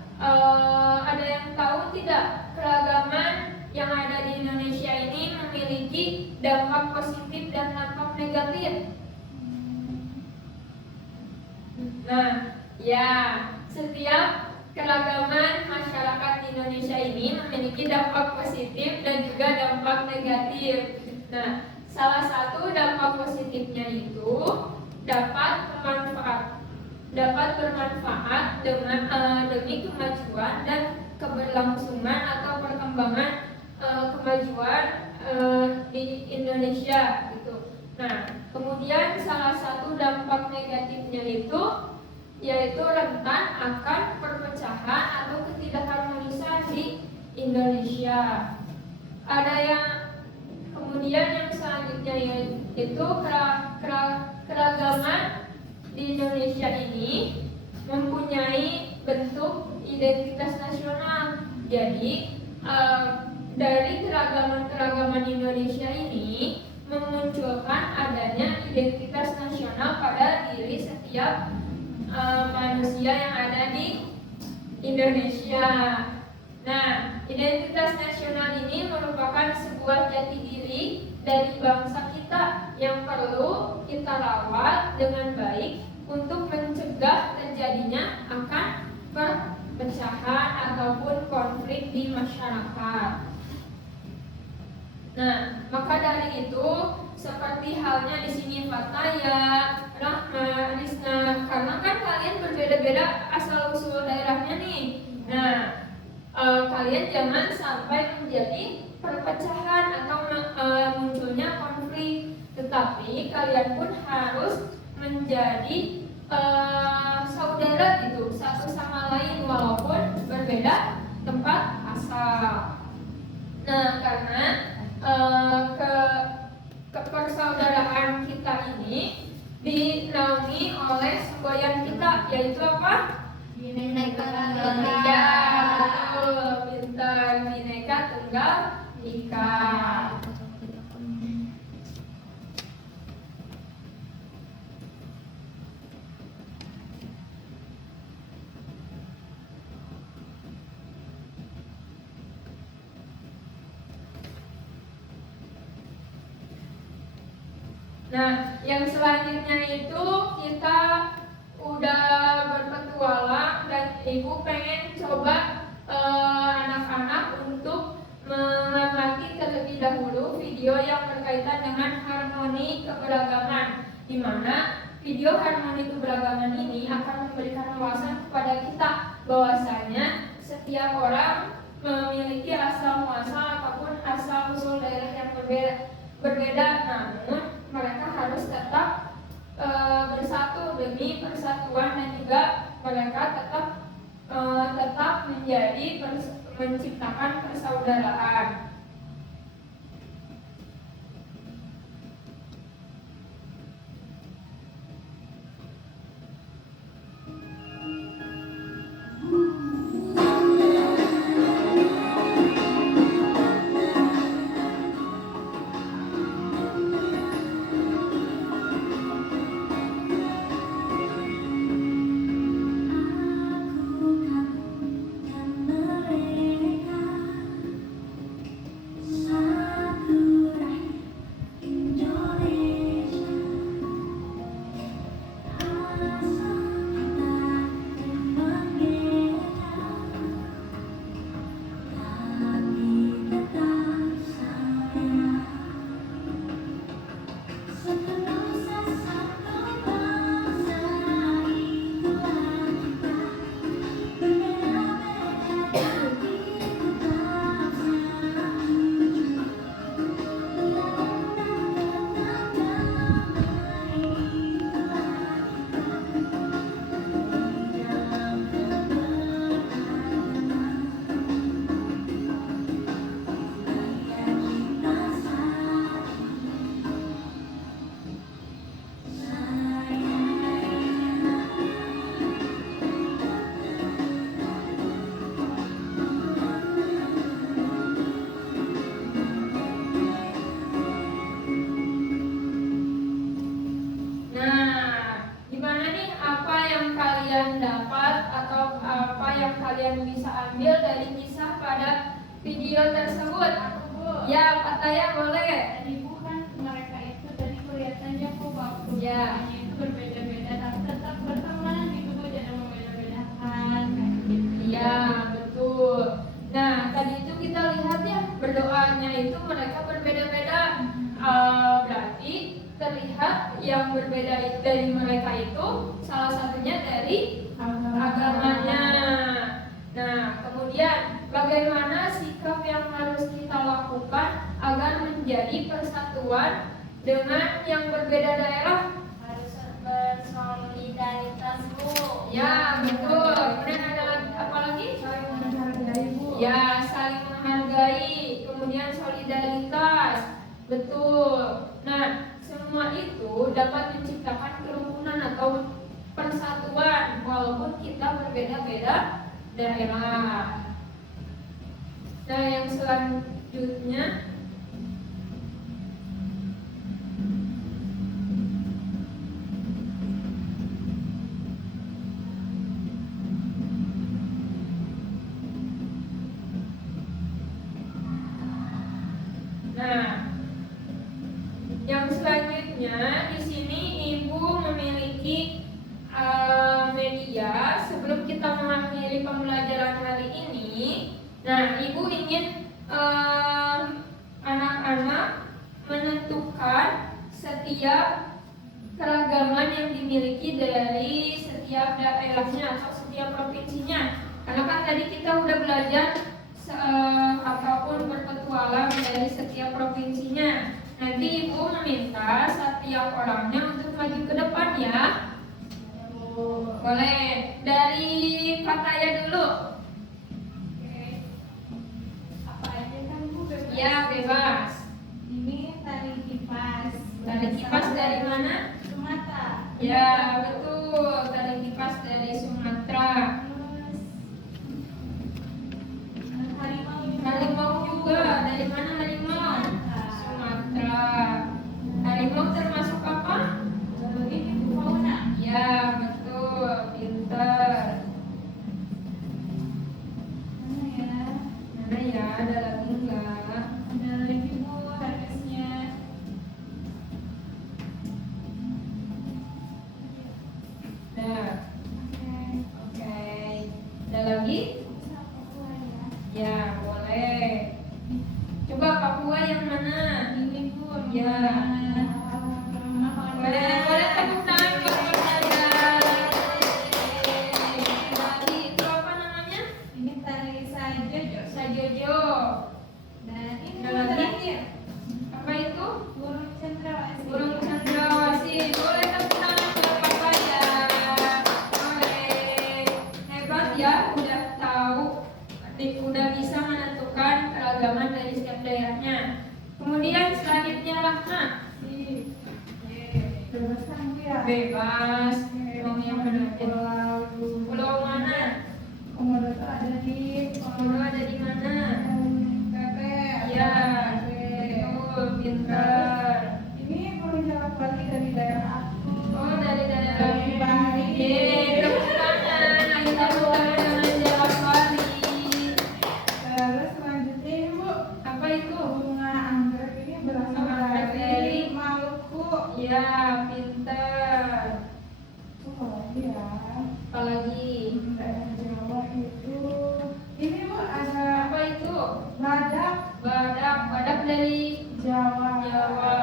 ada yang tahu tidak keragaman yang ada di Indonesia ini memiliki dampak positif dan dampak negatif? Nah, ya, setiap keragaman masyarakat di Indonesia ini memiliki dampak positif dan juga dampak negatif. Nah, salah satu dampak positifnya itu dapat bermanfaat demi kemajuan dan keberlangsungan atau perkembangan kemajuan di Indonesia gitu. Nah, kemudian salah satu dampak negatifnya itu yaitu rentan akan perpecahan atau ketidakharmonisan di Indonesia. Ada yang kemudian yang selanjutnya yaitu keragaman di Indonesia ini mempunyai bentuk identitas nasional. Jadi dari keragaman Indonesia ini memunculkan adanya identitas nasional pada diri setiap manusia yang ada di Indonesia. Nah, identitas nasional ini merupakan sebuah jati diri dari bangsa kita yang perlu kita rawat dengan baik untuk mencegah terjadinya akan perpecahan ataupun konflik di masyarakat. Nah, maka dari itu seperti halnya di sini Fataya, Rahma, Rizna, karena kan kalian berbeda-beda asal usul daerahnya nih. Nah, kalian jangan sampai menjadi perpecahan atau munculnya konflik, tetapi kalian pun harus menjadi saudara gitu, satu sama lain walaupun berbeda tempat asal. Nah, karena persaudaraan kita ini dinaungi oleh semboyan kita, yaitu apa? Bineka Tunggal Ya, Ika. betul, pintar. Bineka Tunggal Ika. Nah, yang selanjutnya itu kita udah berpetualang dan ibu pengen coba anak-anak untuk mengamati terlebih dahulu video yang berkaitan dengan harmoni keberagaman, di mana video harmoni keberagaman ini akan memberikan wawasan kepada kita bahwasanya setiap orang memiliki asal muasal ataupun asal usul daerah yang berbeda, namun mereka harus tetap bersatu demi persatuan dan juga mereka tetap menjadi menciptakan persaudaraan. Ambil dari kisah pada video tersebut. Ya, Pak Taya boleh. Tadi bukan mereka itu tadi kelihatannya kok bagus. Ya. Namanya itu berbeda-beda tapi tetap berteman gitu Bu, jangan membeda-bedakan kayak gitu. Iya, betul. Nah, tadi itu kita lihat ya, berdoanya itu mereka berbeda-beda. Berarti terlihat yang berbeda dari mereka itu salah satunya dari agamanya. Nah, kemudian bagaimana sikap yang harus kita lakukan agar menjadi persatuan dengan yang berbeda daerah? Harus bersolidaritas, Bu. Ya, betul. Kemudian ada apa lagi? Saling menghargai Bu. Ya, saling menghargai, kemudian solidaritas. Betul. Nah, semua itu dapat menciptakan kerukunan atau persatuan walaupun kita berbeda-beda daerah. Nah, yang selanjutnya di sini Ibu memiliki media sebelum kita mengakhiri pembelajaran hari ini. Nah, Ibu ingin anak-anak menentukan setiap keragaman yang dimiliki dari setiap daerahnya atau setiap provinsinya. Karena kan tadi kita udah belajar apapun berpetualang dari setiap provinsinya. Nanti Ibu meminta setiap orangnya untuk maju ke depan ya. Boleh. Dari Pak Taya dulu. Apa aja kan Bu, bebas. Ya, bebas. Ini tari kipas. Tari kipas dari mana? Sumatera. Ya, betul. Tari kipas dari Sumatera. dari mana harimau? Sumatera. Harimau termasuk apa? Ini fauna. Ya, betul, pinter. Mana ya? Mana ya, ada lagi enggak? Ada lagi Bu harganya. Nah, Oke. oke. Ada lagi? Papua ya. Ya, boleh. Coba Papua yang mana? Ini Bu. Ya. Boleh, boleh tepuk tangan buat saya. Lagi itu apa namanya? Ini tari saja Jos. Sajojo. Dan ini Ada Bu lagi? terakhir. Apa itu? Burung cendrawasih. Burung cendrawasih. Boleh tepuk tangan buat Papa ya. Boleh. Hebat ya, udah tahu, udah bisa menentukan keragaman dari setiap daerahnya. Kemudian selanjutnya Rahma. Bebaskan Bu ya. Bebas. Mau yang mana? Pulau mana? Komodo tuh ada di Komodo ada di mana? Bebek. Ya, betul, pintar. Ini Pulau Jawa Bali dari daerah aku. Oh, dari daerah Dari Bali. Yeay, tepuk tangan. Ayo tepuk tangan dengan Jawa Bali. Terus selanjutnya ini Bu, Apa itu? bunga anggrek ini berasal Anggrek dari dari Maluku. Ya, pintar. Apalagi ya? Apalagi? Daerah Jawa itu. Ini Bu ada Apa itu? badak Badak. Badak dari Jawa. Jawa.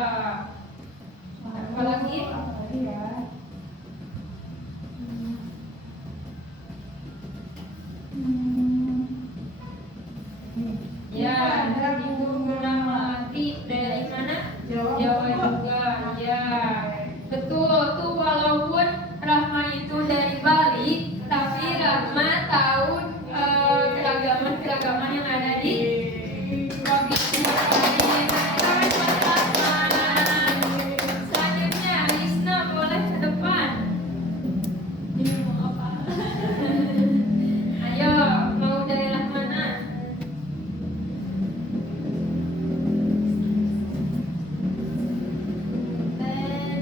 Apalagi? Apalagi ya? Hmm. Ya, Ada dari bunga melati. Dari mana? Jawa. Jawa juga. Ya, betul tuh. Walaupun Rahma itu dari Bali, tapi Rahma tahu keragaman yang ada di provinsi Bali. Selamat buat Rahma. Selanjutnya, Lisna boleh ke depan. Ini mau apa? Ayo, mau daerah mana?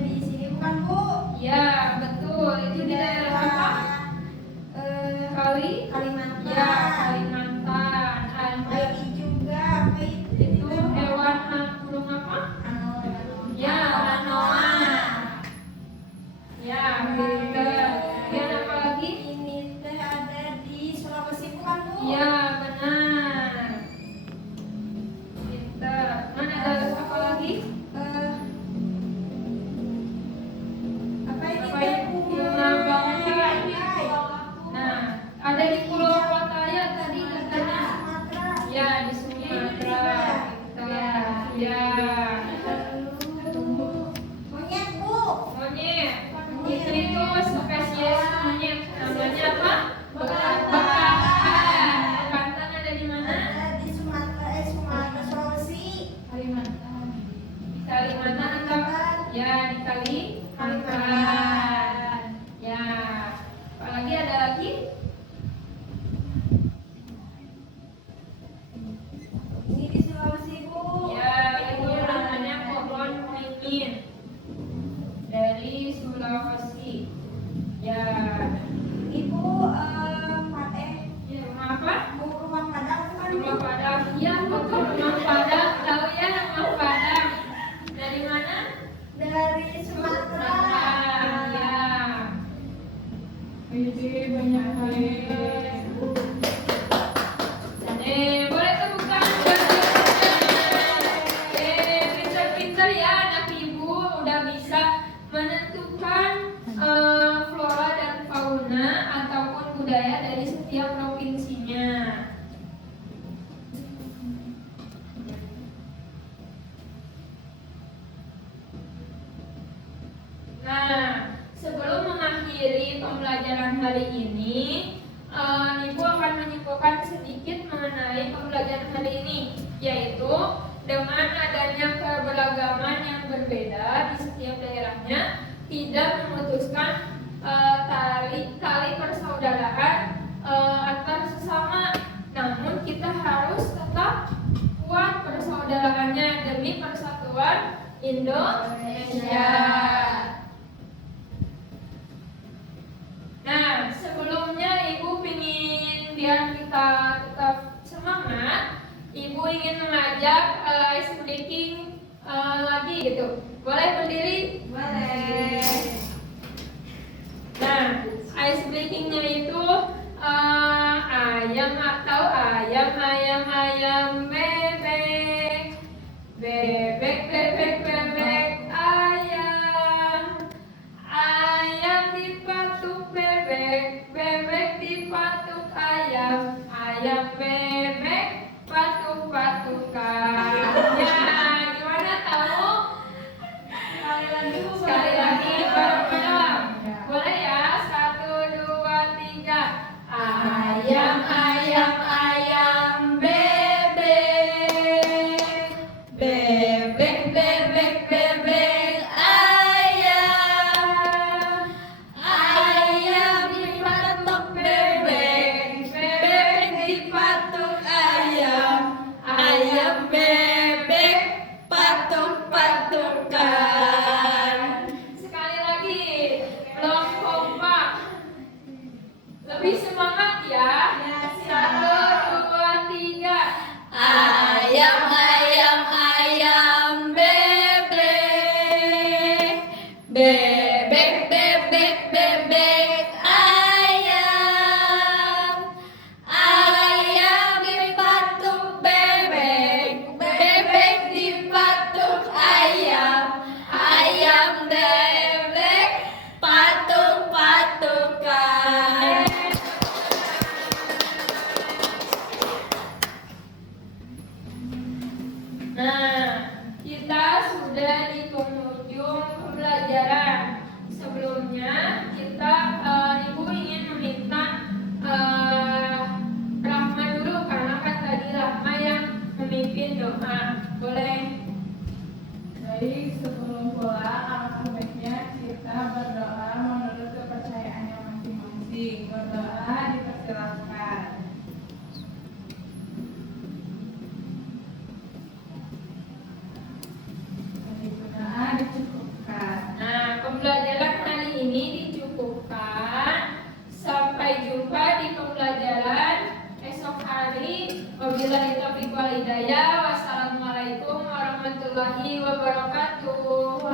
Di sini bukan Bu? Ya, betul. Itu di daerah apa? Kali? Kalimantan. Ya, Kalimantan. Ada juga. Apa itu hewan burung apa? Ya, anoa. Ya, pinter. Kemudian apa lagi? Ini teh ada di Sulawesi bukan Bu? Ya, benar. Pinter. Mana ada apa lagi? Apa ini Apa teh ini? Bunga bangkai. Nah, Nah, ada di Pulau Pattaya tadi katanya. Sumatera. Ya, di Sumatera. Pinter. Ya. Monyet Bu. Monyet. Itu spesies monyet. Namanya apa? Bekantan. Bekantan ada di mana? Ada di Sumatera, Sulawesi. Kalimantan. Di Kalimantan atau? Ya, di Kalimantan. Ya. Apalagi ada lagi? Ini di Sulawesi Bu. Ya, itu namanya pohon beringin dari Sulawesi. Ya. Ibu Ya, rumah apa? rumah Padang bukan Bu? Rumah Padang. Ya, betul, rumah Padang. Tahu ya rumah Padang? Dari mana? Dari Sumatera. Ya. Ini banyak kali. Boleh tepuk tangan buat pinter-pinter ya anak ibu udah bisa menentukan flora dan fauna ataupun budaya dari setiap provinsinya. Nah, sebelum mengakhiri pembelajaran hari ini, Ibu akan menyimpulkan sedikit mengenai pembelajaran hari ini, yaitu dengan adanya keberagaman yang berbeda di setiap daerahnya, tidak memutuskan tali persaudaraan antar sesama, namun kita harus tetap kuat persaudaraan demi persatuan Indonesia. Nah, sebelumnya Ibu ingin biar kita tetap semangat, Ibu ingin mengajak ice breaking lagi gitu. Boleh berdiri? Boleh. Nah, ice breakingnya itu ayam atau ayam bebek, bebek bebek bebek ayam, ayam dipatuk bebek, bebek dipatuk ayam, ayam bebek patuk patukan. Ya, gimana tahu? Sekali lagi Bu. Sekali lagi bareng-bareng. Boleh ya? 1, 2, 3. Ayam, ayam, ayam bebek, bebek, bebek, bebek ayam, ayam dipatuk bebek, bebek dipatuk ayam, ayam bebek patuk-patukan. Sekali lagi, belum kompak. Lebih semangat ya. 1, 2, 3. Ayam, ayam, ayam bebek, bebek, bebek, bebek ayam, ayam dipatuk bebek, bebek dipatuk ayam, ayam bebek patuk-patukan. Nah, kita sudah di penghujung pembelajaran. Sebelumnya kita Ibu ingin meminta Rahma dulu karena kan tadi Rahma yang memimpin doa. Boleh? Baik, sebelum pulang alangkah baiknya kita berdoa menurut kepercayaannya masing-masing. Berdoa dipersilakan. Berdoa dicukupkan. Nah, pembelajaran hari ini dicukupkan. Sampai jumpa di pembelajaran esok hari. Wabillahi taufiq wal hidayah. Wassalamualaikum warahmatullahi wabarakatuh.